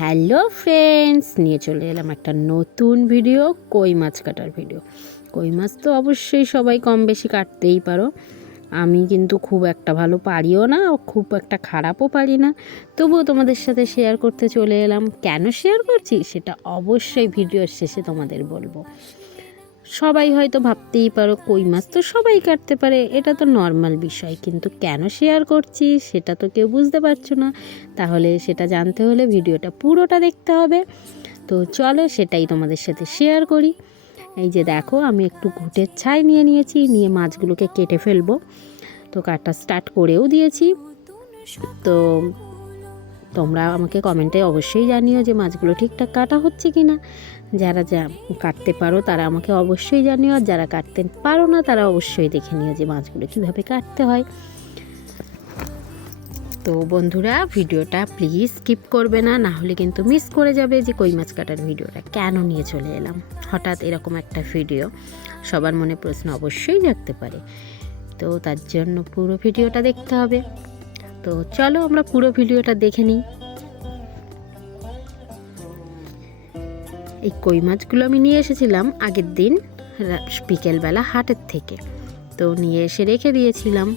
Hello friends, নিয়ে চলে এলাম একটা নতুন ভিডিও, কই মাছ কাটার ভিডিও। কই মাছ তো অবশ্যই সবাই কম বেশি কাটতেই পারো। আমি কিন্তু খুব একটা ভালো পারিও না, খুব একটা খারাপও পারি না, তবুও তোমাদের সাথে শেয়ার করতে চলে এলাম। কেন শেয়ার করছি সেটা অবশ্যই ভিডিওর শেষে তোমাদের বলবো। সবাই হয়তো ভাবতেই পারো কই মাছ তো সবাই কাটতে পারে, এটা তো নর্মাল বিষয়, কিন্তু কেন শেয়ার করছি সেটা তো কেউ বুঝতে পারছো না। তাহলে সেটা জানতে হলে ভিডিওটা পুরোটা দেখতে হবে। তো চলো সেটাই তোমাদের সাথে শেয়ার করি। এই যে দেখো, আমি একটু ঘুঁটের ছাই নিয়েছি, নিয়ে মাছগুলোকে কেটে ফেলবো। তো কাটা স্টার্ট করেও দিয়েছি। তো তোমরা আমাকে কমেন্টে অবশ্যই জানিও যে মাছগুলো ঠিকঠাক কাটা হচ্ছে কি না। যারা কাটতে পারো তারা আমাকে অবশ্যই জানিও, আর যারা কাটতে পারো না তারা অবশ্যই দেখে নিও যে মাছগুলো কীভাবে কাটতে হয়। তো বন্ধুরা, ভিডিওটা প্লিজ স্কিপ করবে না, না হলে কিন্তু মিস করে যাবে যে কই মাছ কাটার ভিডিওটা কেন নিয়ে চলে এলাম হঠাৎ এরকম একটা ভিডিও। সবার মনে প্রশ্ন অবশ্যই জাগতে পারে, তো তার জন্য পুরো ভিডিওটা দেখতে হবে। তো চলো আমরা পুরো ভিডিওটা দেখে নিই। এই কই মাছগুলো আমি নিয়ে এসেছিলাম আগের দিন বিকেলবেলা হাটের থেকে। তো নিয়ে এসে রেখে দিয়েছিলাম।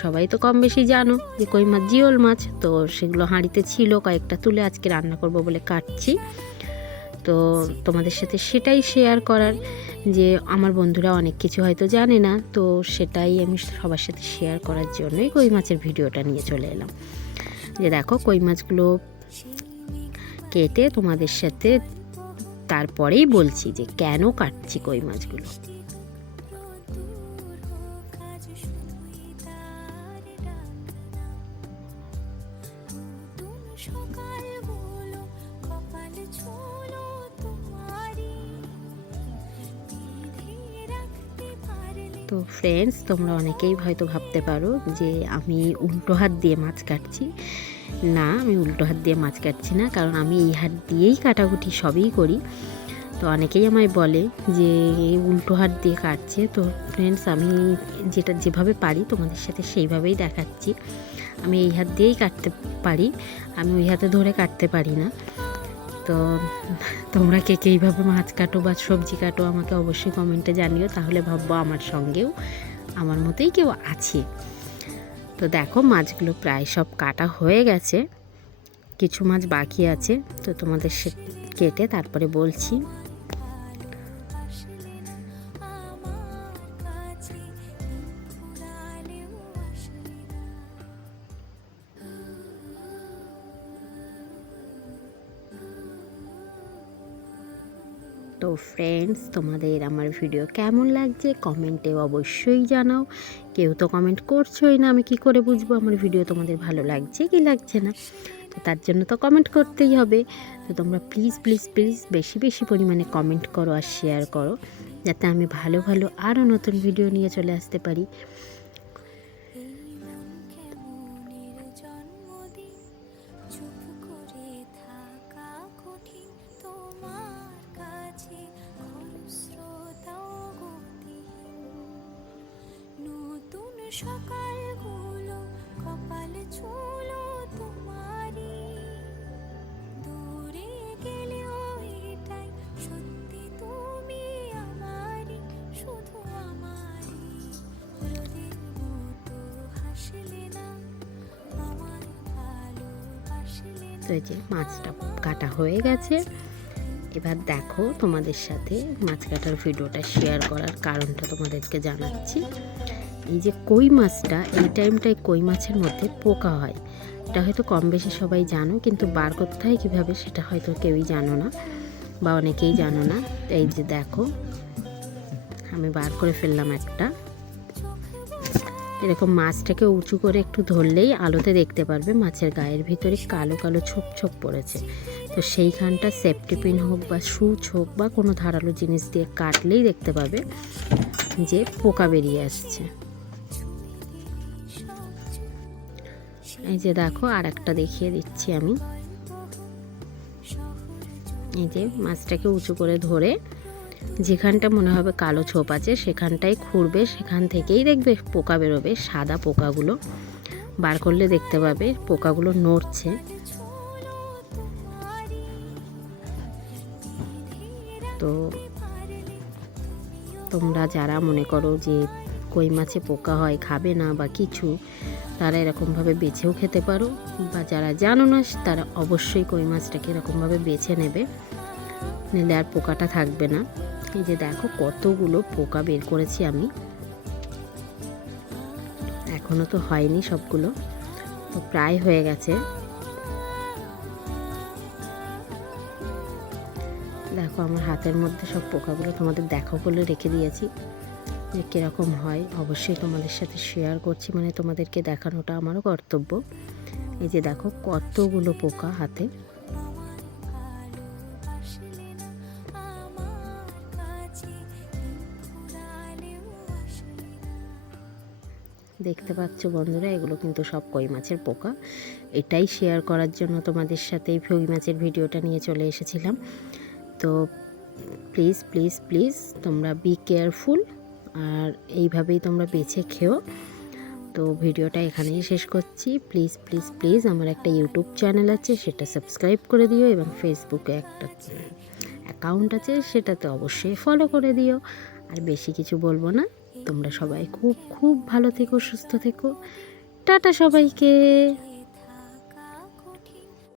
সবাই তো কম বেশি জানো যে কই মাছ জিওল মাছ, তো সেগুলো হাঁড়িতে ছিল, কয়েকটা তুলে আজকে রান্না করব বলে কাটছি। তো তোমাদের সাথে সেটাই শেয়ার করার, যে আমার বন্ধুরা অনেক কিছু হয়তো জানে না, তো সেটাই আমি সবার সাথে শেয়ার করার জন্যই কই মাছের ভিডিওটা নিয়ে চলে এলাম। যে দেখো, কই মাছগুলো কেটে তোমাদের সাথে তারপরেই বলছি যে কেন কাটছি কই মাছগুলো। তো ফ্রেন্ডস, তোমরা অনেকেই হয়তো ভাবতে পারো যে আমি উল্টো হাত দিয়ে মাছ কাটছি। না, আমি উল্টো হাত দিয়ে মাছ কাটছি না, কারণ আমি এই হাত দিয়েই কাটাকুটি সবই করি। তো অনেকেই আমায় বলে যে উল্টো হাত দিয়ে কাটছে। তো ফ্রেন্ডস, আমি যেভাবে পারি তোমাদের সাথে সেইভাবেই দেখাচ্ছি। আমি এই হাত দিয়েই কাটতে পারি, আমি ওই হাতে ধরে কাটতে পারি না। তো তোমরা কে এইভাবে মাছ কাটো বা সবজি কাটো আমাকে অবশ্যই কমেন্টে জানিও, তাহলে ভাববো আমার সঙ্গেও আমার মতোই কেউ আছে। তো দেখো, মাছগুলো প্রায় সব কাটা হয়ে গেছে, কিছু মাছ বাকি আছে। তো তোমাদের কেটে তারপরে বলছি। তো ফ্রেন্ডস, তোমাদের আমার ভিডিও কেমন লাগছে কমেন্টে অবশ্যই জানাও। কেউ তো কমেন্ট করছোই না, আমি কি করে বুঝবো আমার ভিডিও তোমাদের ভালো লাগছে কি লাগছে না। তো তার জন্য তো কমেন্ট করতেই হবে। তো তোমরা প্লিজ প্লিজ প্লিজ বেশি বেশি পরিমাণে কমেন্ট করো আর শেয়ার করো, যাতে আমি ভালো ভালো আরও নতুন ভিডিও নিয়ে চলে আসতে পারি। সকালগুলো কপাল ছুলো তোমারি, দূরে গেলেও এটাই সত্যি তুমি আমারি, শুধু আমারি। রোদের মতো হাসলে না, আমার ভালোবাসলে না। তো এই যে মাছটা কাটা হয়ে গেছে। এবার দেখো, তোমাদের সাথে মাছ কাটার ভিডিওটা শেয়ার করার কারণটা তোমাদেরকে জানাচ্ছি। এই যে কই মাছটা, এই টাইমটায় কই মাছের মধ্যে পোকা হয়, এটা হয়তো কম বেশি সবাই জানো, কিন্তু বার করতে হয় কীভাবে সেটা হয়তো কেউই জানো না, বা অনেকেই জানো না। এই যে দেখো, আমি বার করে ফেললাম একটা। এরকম মাছটাকে উঁচু করে একটু ধরলেই আলোতে দেখতে পারবে মাছের গায়ের ভিতরে কালো কালো ছোপ ছোপ পড়েছে। তো সেইখানটা সেফটি পিন হোক বা সুচ হোক বা কোনো ধারালো জিনিস দিয়ে কাটলেই দেখতে পাবে যে পোকা বেরিয়ে আসছে। এই যে দেখো, আর একটা দেখিয়ে দিচ্ছি আমি। এই যে মাছটাকে উঁচু করে ধরে যেখানটা মনে হবে কালো ছোপ আছে সেখানটাই খুঁড়বে, সেখান থেকেই দেখবে পোকা বেরোবে। সাদা পোকাগুলো বার করলে দেখতে পাবে পোকাগুলো নড়ছে। তো তোমরা যারা মনে করো যে কই মাছে পোকা হয় খাবে না বা কিছু, তারা এরকমভাবে বেছেও খেতে পারো, বা যারা জানো না তারা অবশ্যই কই মাছটাকে এরকমভাবে বেছে নেবে, নিলে আর পোকাটা থাকবে না। এই যে দেখো কতগুলো পোকা বের করেছি আমি, এখনও তো হয়নি সবগুলো, তো প্রায় হয়ে গেছে। দেখো আমার হাতের মধ্যে সব পোকাগুলো তোমাদের দেখো বলে রেখে দিয়েছি, যে কীরকম হয় অবশ্যই তোমাদের সাথে শেয়ার করছি, মানে তোমাদেরকে দেখানোটা আমারও কর্তব্য। এই যে দেখো কতগুলো পোকা হাতে। দেখতে পাচ্ছ বন্ধুরা, এগুলো কিন্তু সব কই মাছের পোকা। এটাই শেয়ার করার জন্য তোমাদের সাথে এই কই মাছের ভিডিওটা নিয়ে চলে এসেছিলাম। তো প্লিজ প্লিজ প্লিজ তোমরা বি কেয়ারফুল, আর এইভাবেই তোমরা বেছে খেও। তো ভিডিওটা এখানেই শেষ করছি। প্লিজ প্লিজ প্লিজ আমার একটা ইউটিউব চ্যানেল আছে, সেটা সাবস্ক্রাইব করে দিও, এবং ফেসবুকে একটা অ্যাকাউন্ট আছে, সেটাতে অবশ্যই ফলো করে দিও। আর বেশি কিছু বলবো না, তোমরা সবাই খুব খুব ভালো থেকো, সুস্থ থেকো। টাটা সবাইকে।